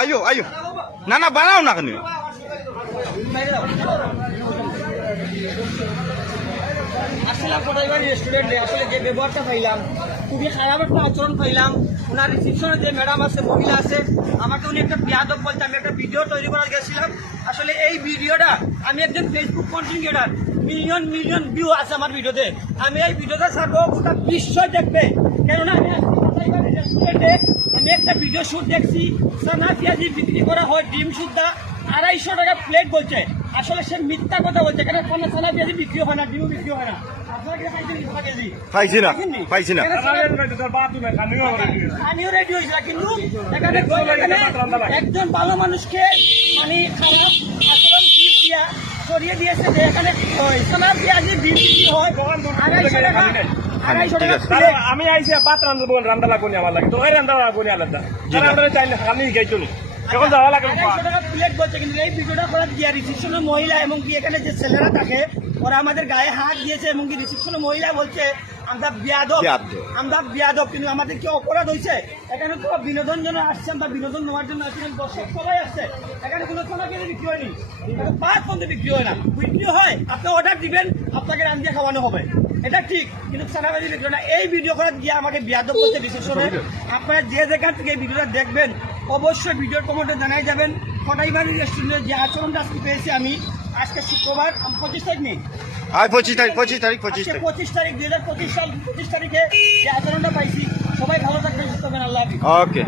আইও আইও না না বানাও না কেন আসলাম কোটাইবাড়ি রেস্টুরেন্টে আসলে যে ব্যবহারটা পাইলাম খুবই খারাপ একটা আচরণ পাইলাম। ওনার রিসিপশনে যে ম্যাডাম আছে মহিলা আছে আমাকে উনি একটা বিয়াদব বলতে আমি একটা ভিডিও তৈরি করার গেছিলাম। আসলে এই ভিডিওটা আমি একজন Facebook content creator, million million view আছে আমার ভিডিওতে। আমি এই ভিডিওটা ছাড়বো গোটা বিশ্ব দেখবে, কেননা আমি কোটাইবাড়ি রেস্টুরেন্টে আমি একটা ভিডিও শুট দেখছি। সানা পেঁয়াজি বিক্রি করা হয় ডিম সুদ্ধা 250 টাকা প্লেট বলছে। আসলে সে মিথ্যা কথা বলছে, কেন সানা পেঁয়াজি বিক্রি হয় না, ডিমও বিক্রি হয় না। পাইছি না পাইছি না আমিও রেডি হয়েছিল, কিন্তু এখানে একজন ভালো মানুষকে মানে খারাপ আচরণ দিয়া সরিয়ে দিয়েছে যে এখানে সানা পেঁয়াজি বিক্রি হয় 250 টাকা। 250 টাকা প্লেট। আমি আইসি ভাত রান্ধবো, রান্না লাগবো নি আমার লাগে, তো ওই রান্না লাগবো নি আলাদা চাইলে আমি গাইতো এখন যাওয়া লাগে 250 টাকা প্লেট বলছে। কিন্তু এই ভিডিওটা করে গিয়া রিসিপশনের মহিলা এবং কি এখানে যে ছেলেরা থাকে ওরা আমাদের গায়ে হাত দিয়েছে এবং কি রিসিপশনের মহিলা বলছে আমরা বিয়াদব, কিন্তু আমাদের কি অপরাধ হয়েছে? এখানে তো বিনোদন জন্য আসছেন বা বিনোদন নেওয়ার জন্য আসছেন, দর্শক সবাই আসছে। এখানে কোনো সোনা কেজি বিক্রি হয়নি, পাঁচ পর্যন্ত বিক্রি হয় না। বিক্রি হয় আপনি অর্ডার দিবেন, আপনাকে রান দিয়ে খাওয়ানো হবে, এটা ঠিক, কিন্তু সোনাবাজি বিক্রি হয় না। এই ভিডিও করার গিয়ে আমাকে বিয়াদব করতে রিসিপশনে। আপনারা যে যেখান থেকে এই ভিডিওটা দেখবেন অবশ্যই ভিডিওর কমেন্টে জানাই যাবেন কোটাইবাড়ি রেস্টুরেন্টের যে আচরণটা আজকে পেয়েছি আমি। আজকে শুক্রবার 25 তারিখ নেই, 25 তারিখ 25 তারিখ 25 তারিখ 2025 সাল 25 তারিখে যে আচরণটা পাইছি। সবাই ভালো থাকবেন, সুস্থ থাকবেন, আল্লাহ হাফেজ। ওকে।